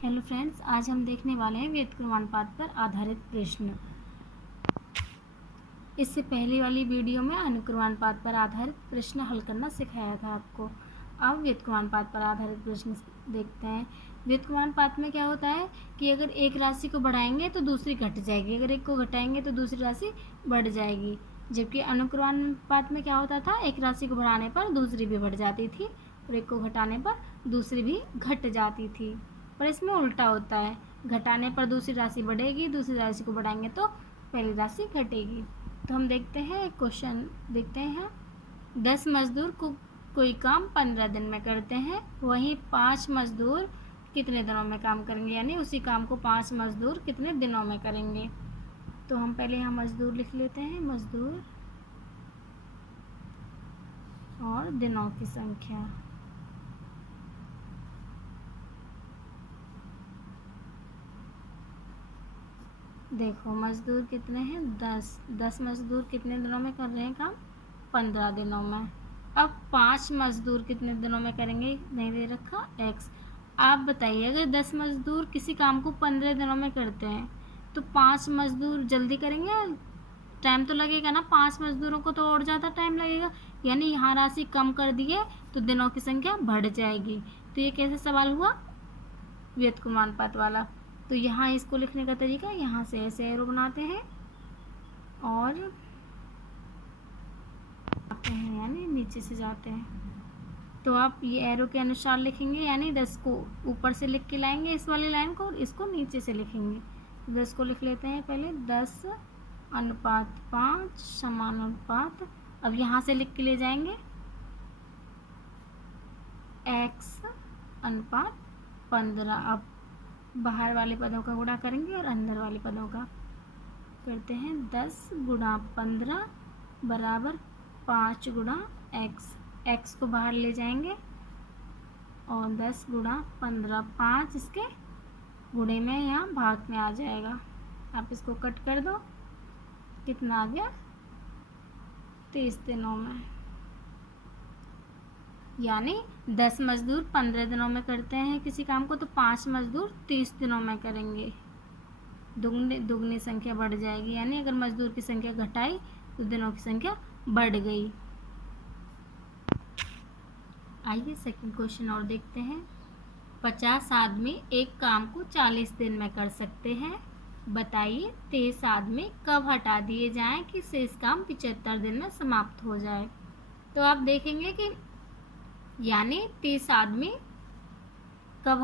Hello friends, आज हम देखने वाले हैं व्युत्क्रमानुपात पर आधारित प्रश्न। इससे पहले वाली वीडियो में अनुक्रमानुपात पर आधारित प्रश्न हल करना सिखाया था आपको। अब व्युत्क्रमानुपात पर आधारित प्रश्न देखते हैं। व्युत्क्रमानुपात में क्या होता है कि अगर एक राशि को बढ़ाएंगे तो दूसरी घट जाएगी, अगर एक को घटाएंगे तो दूसरी राशि बढ़ जाएगी। जबकि अनुक्रमानुपात में क्या होता था, एक राशि को बढ़ाने पर दूसरी भी बढ़ जाती थी और एक को घटाने पर दूसरी भी घट जाती थी। पर इसमें उल्टा होता है, घटाने पर दूसरी राशि बढ़ेगी, दूसरी राशि को बढ़ाएंगे तो पहली राशि घटेगी। तो हम देखते हैं एक क्वेश्चन देखते हैं। 10 मजदूर कोई काम 15 दिन में करते हैं, वहीं 5 मजदूर कितने दिनों में काम करेंगे, यानी उसी काम को 5 मजदूर कितने दिनों में करेंगे। तो हम पहले यहाँ मजदूर लिख लेते हैं, मजदूर और दिनों की संख्या। देखो मजदूर कितने हैं, 10 मजदूर कितने दिनों में कर रहे हैं काम, 15 दिनों में। अब 5 मजदूर कितने दिनों में करेंगे, नहीं दे रखा x। आप बताइए, अगर 10 मजदूर किसी काम को 15 दिनों में करते हैं तो 5 मजदूर जल्दी करेंगे, टाइम तो लगेगा ना, 5 मजदूरों को तो और ज़्यादा टाइम लगेगा, यानी यहाँ राशि कम कर दिए तो दिनों की संख्या बढ़ जाएगी। तो ये कैसे सवाल हुआ, व्युत्क्रमानुपात वाला। तो यहाँ इसको लिखने का तरीका, यहाँ से ऐसे एरो बनाते हैं और आते हैं, यानी नीचे से जाते हैं। तो आप ये एरो के अनुसार लिखेंगे, यानी 10 को ऊपर से लिख के लाएंगे इस वाली लाइन को, और इसको नीचे से लिखेंगे। तो 10 को लिख लेते हैं पहले, 10 अनुपात 5 समानुपात। अब यहाँ से लिख के ले जाएंगे x अनुपात 15। अब बाहर वाले पदों का गुणा करेंगे और अंदर वाले पदों का करते हैं। 10 गुणा 15 बराबर 5 गुणा x। x को बाहर ले जाएंगे और 10 गुणा 15, 5 इसके गुणे में यहाँ भाग में आ जाएगा। आप इसको कट कर दो, कितना आ गया, 30 दिनों में। यानी 10 मजदूर 15 दिनों में करते हैं किसी काम को, तो 5 मजदूर 30 दिनों में करेंगे। दुगनी संख्या बढ़ जाएगी, यानी अगर मजदूर की संख्या घटाई तो दिनों की संख्या बढ़ गई। आइए सेकंड क्वेश्चन और देखते हैं। 50 आदमी एक काम को 40 दिन में कर सकते हैं, बताइए 23 आदमी कब हटा दिए जाएं कि शेष काम 75 दिन में समाप्त हो जाए। तो आप देखेंगे कि यानी 30 आदमी कब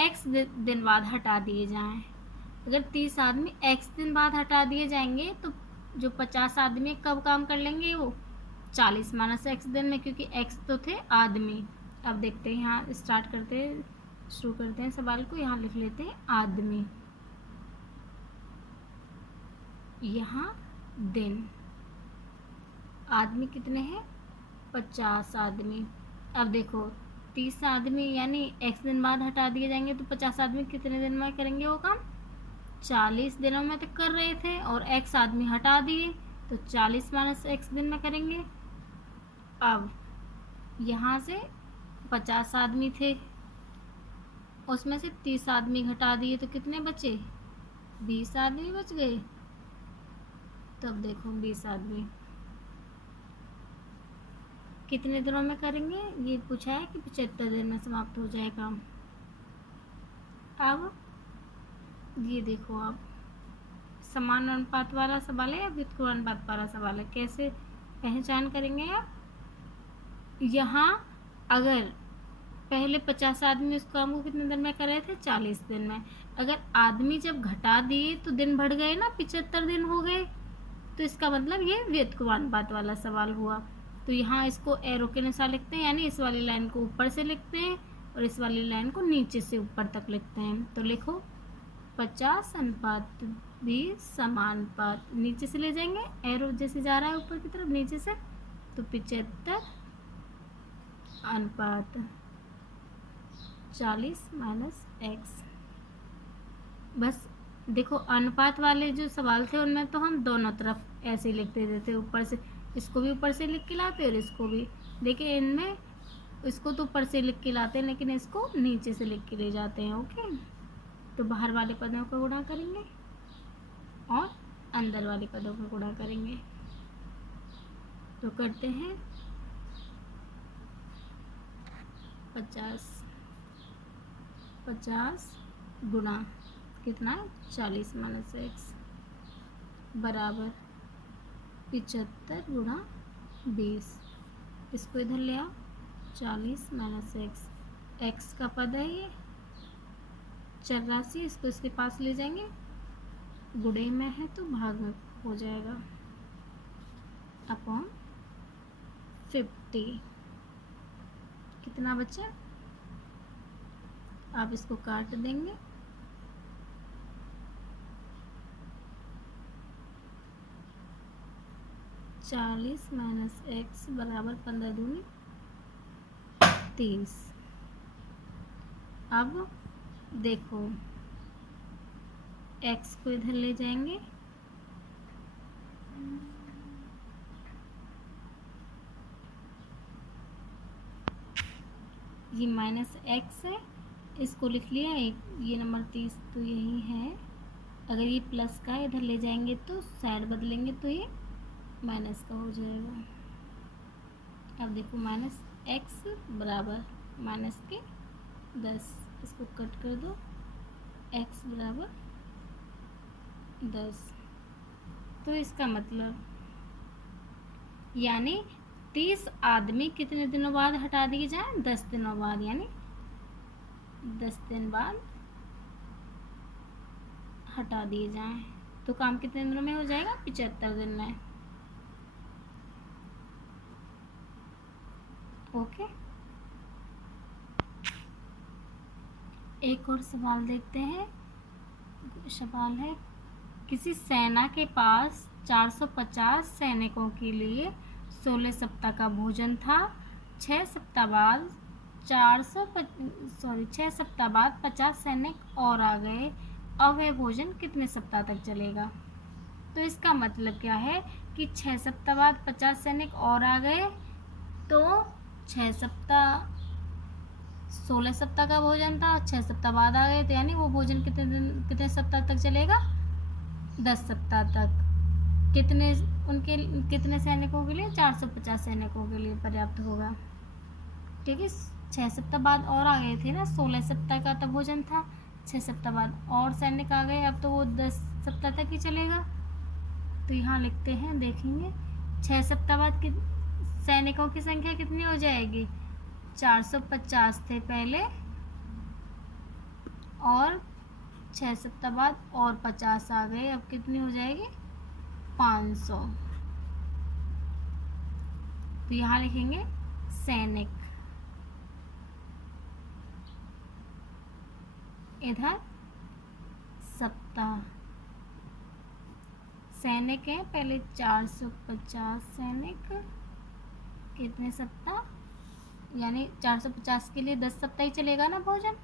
x दिन बाद हटा दिए जाएं। अगर 30 आदमी x दिन बाद हटा दिए जाएंगे तो जो 50 आदमी कब काम कर लेंगे, वो 40 माइनस x दिन में, क्योंकि x तो थे आदमी। अब देखते हैं, यहाँ शुरू करते हैं सवाल को। यहाँ लिख लेते हैं आदमी, यहाँ दिन। आदमी कितने हैं, 50 आदमी। अब देखो 30 आदमी यानी x दिन बाद हटा दिए जाएंगे तो 50 आदमी कितने दिन में करेंगे वो काम, 40 दिनों में तक कर रहे थे, और x आदमी हटा दिए तो 40 माइनस x दिन में करेंगे। अब यहाँ से 50 आदमी थे, उसमें से 30 आदमी घटा दिए तो कितने बचे, 20 आदमी बच गए। तब देखो 20 आदमी कितने दिनों में करेंगे, ये पूछा है कि 75 दिन में समाप्त हो जाए काम। अब ये देखो, आप समान अनुपात वाला सवाल है या व्युत्क्रमानुपात वाला सवाल है, कैसे पहचान करेंगे आप। यहाँ अगर पहले 50 आदमी उस काम को कितने दिन में कर रहे थे, 40 दिन में। अगर आदमी जब घटा दिए तो दिन बढ़ गए ना, 75 दिन हो गए, तो इसका मतलब ये व्युत्क्रमानुपात वाला सवाल हुआ। तो यहाँ इसको एरो के अनुसार लिखते हैं, यानी इस वाली लाइन को ऊपर से लिखते हैं और इस वाली लाइन को नीचे से ऊपर तक लिखते हैं। तो लिखो 50 अनुपात 20 समानुपात, नीचे से ले जाएंगे, एरो जैसे जा रहा है ऊपर की तरफ नीचे से, तो 75 अनुपात 40 माइनस x। बस देखो अनुपात वाले जो सवाल थे उनमें तो हम दोनों तरफ ऐसे ही लिखते देते, ऊपर से इसको भी ऊपर से लिख के लाते और इसको भी। देखिए इनमें इसको तो ऊपर से लिख के लाते हैं, लेकिन इसको नीचे से लिख के ले जाते हैं। ओके। तो बाहर वाले पदों का गुणा करेंगे और अंदर वाले पदों का गुणा करेंगे। तो करते हैं 50 गुणा कितना है 40 - x बराबर 75 गुणा 20। इसको इधर ले आओ 40 - x, x का पद है ये चर राशि, इसको इसके पास ले जाएंगे, गुणे में है तो भाग में हो जाएगा अपॉन 50। कितना बचा, आप इसको काट देंगे, चालीस - x बराबर 15 दूनी 30। अब देखो x को इधर ले जाएंगे, ये -x है, इसको लिख लिया, एक ये नंबर 30 तो यही है। अगर ये प्लस का इधर ले जाएंगे तो साइड बदलेंगे तो ये माइनस का हो जाएगा। अब देखो -x बराबर माइनस के 10, इसको कट कर दो, x बराबर 10। तो इसका मतलब यानी 30 आदमी कितने दिनों बाद हटा दिए जाए, 10 दिनों बाद, यानी 10 दिन बाद हटा दिए जाएं। तो काम कितने दिनों में हो जाएगा, 75 दिन में। ओके, एक और सवाल देखते हैं। सवाल है, किसी सेना के पास 450 सैनिकों के लिए 16 सप्ताह का भोजन था। 6 सप्ताह बाद 6 सप्ताह बाद 50 सैनिक और आ गए। अब वह भोजन कितने सप्ताह तक चलेगा। तो इसका मतलब क्या है कि 6 सप्ताह बाद 50 सैनिक और आ गए, तो 6 सप्ताह 16 सप्ताह का भोजन था, 6 सप्ताह बाद आ गए, तो यानी वो भोजन कितने सप्ताह तक चलेगा, 10 सप्ताह तक। कितने सैनिकों के लिए, 450 सैनिकों के लिए पर्याप्त होगा। ठीक है, 6 सप्ताह बाद और आ गए थे ना, 16 सप्ताह का तब भोजन था, 6 सप्ताह बाद और सैनिक आ गए, अब तो वो 10 सप्ताह तक ही चलेगा। तो यहाँ लिखते हैं, देखेंगे 6 सप्ताह बाद सैनिकों की संख्या कितनी हो जाएगी, 450 थे पहले, और 6 सप्ताह बाद और 50 आ गए, अब कितनी हो जाएगी, 500। तो यहाँ लिखेंगे सैनिक, इधर सप्ताह। सैनिक है पहले 450 सैनिक, कितने सप्ताह, यानी 450 के लिए 10 सप्ताह ही चलेगा ना भोजन,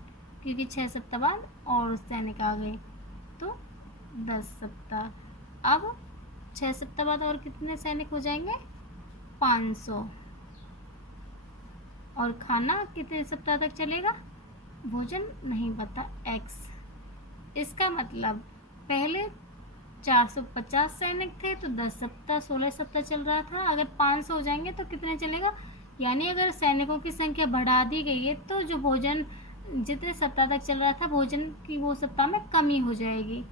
क्योंकि 6 सप्ताह बाद और सैनिक आ गए, तो 10 सप्ताह। अब 6 सप्ताह बाद और कितने सैनिक हो जाएंगे, 500। और खाना कितने सप्ताह तक चलेगा, भोजन नहीं पता, x। इसका मतलब पहले 450 सैनिक थे तो 10 सप्ताह 16 सप्ताह चल रहा था, अगर 500 हो जाएंगे तो कितने चलेगा, यानी अगर सैनिकों की संख्या बढ़ा दी गई है तो जो भोजन जितने सप्ताह तक चल रहा था भोजन की, वो सप्ताह में कमी हो जाएगी,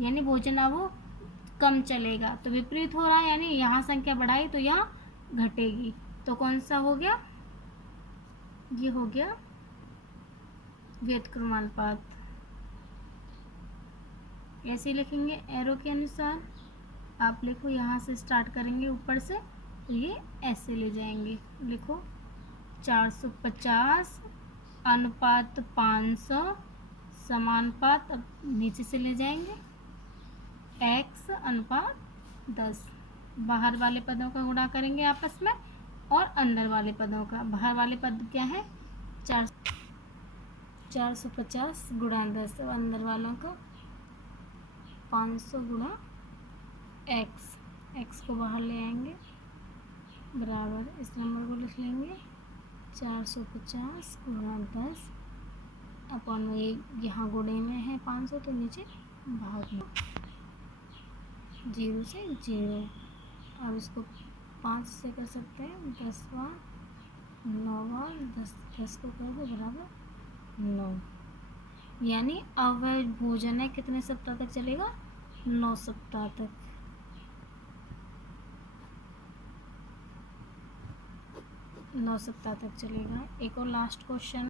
यानी भोजन अब वो कम चलेगा। तो विपरीत हो रहा है, यानी यहाँ संख्या बढ़ाई तो यहाँ घटेगी। तो कौन सा हो गया, ये हो गया व्युत्क्रमानुपात। ऐसे लिखेंगे एरो के अनुसार, आप लिखो, यहाँ से स्टार्ट करेंगे ऊपर से, तो ये ऐसे ले जाएंगे, लिखो 450 अनुपात 500 समानुपात, अब नीचे से ले जाएंगे x अनुपात 10। बाहर वाले पदों का गुणा करेंगे आपस में और अंदर वाले पदों का। बाहर वाले पद क्या है, 450 गुणा 10, अंदर वालों का 500 गुणा x को बाहर ले आएंगे, बराबर इस नंबर को लिख लेंगे 450 गुणा 10 अपॉन में ये यहाँ गुणे में है 500 तो नीचे भाग में 0 से 0। अब इसको 5 से कर सकते हैं 10वां 9वां 10 को कर दो बराबर 9, यानी अवैध भोजन है कितने सप्ताह तक चलेगा? 9 सप्ताह तक। नौ सप्ताह तक चलेगा। एक और लास्ट क्वेश्चन